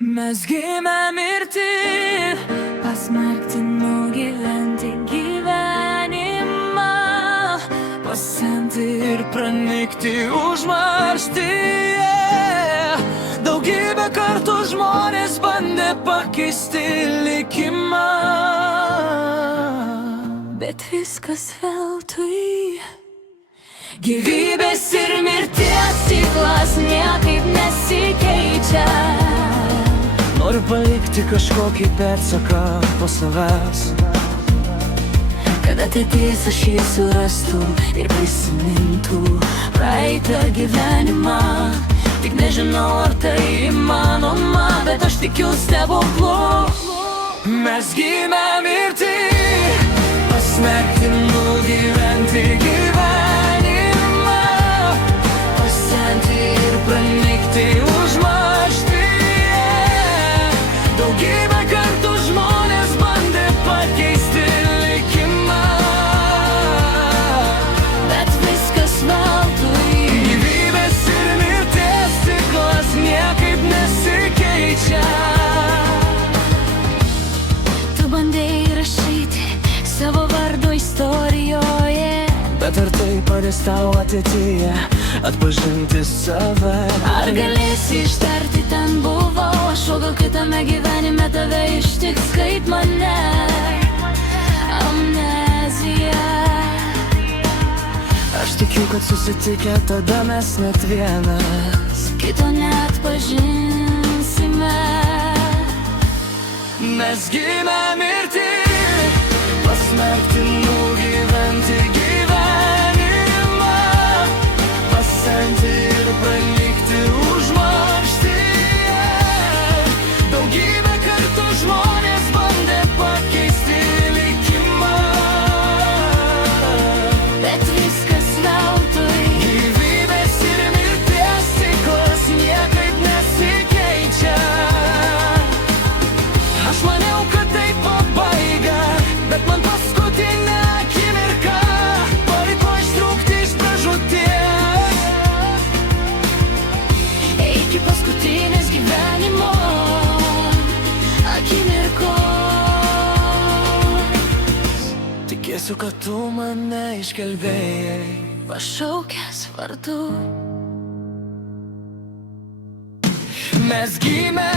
Mes gimę mirti, pasmerkti nugyventi gyvenimą, pasenti ir pranykti užmarštyje. Daugybę kartų žmonės bandė pakeisti likimą, bet viskas veltui. Gyvybės ir mirties ciklas niekaip nesikeičia. Noriu palikti kažkokį pėdsaką po savęs, kad ateitis aš jį surastų ir prisimintų praeitą gyvenimą. Tik nežinau, ar tai įmanoma, bet aš tikiu stebuklu. Mes gimę mirti, pasmerkti nugyventi gyvenimą, pasenti ir pranykti užmarštyje. Daugybę kartų žmonės bandė pakeisti likimą, bet viskas veltui. Gyvybės ir mirties ciklas niekaip nesikeičia. Tu bandėjai rašyti savo vardo istorijoje, bet ar tai padės tau ateityje atpažinti save? Ar galėsi ištarti ten buvau aš, o gal kitame gyvenime tave ištiks kaip mane amnezija? Aš tikiu, kad susitikę tada mes net vienas kito neatpažinsime. Mes gimę mirti, pasmerkti nugyventi gyvenimą, pasenti ir pranykti užmarštyje. Daugybę kartų žmonės bandė pakeisti likimą, bet viskas veltui. Gyvybės ir mirties ciklas niekaip nesikeičia. Aš maniau, kad tai pabaiga, bet man paskutinę akimirką pavyko ištrūkti iš pražūties. Iki paskutinės gyvenimo akimirkos. Tikėsiu, kad tu mane išgelbėjai, pašaukęs vardu. Mes gimę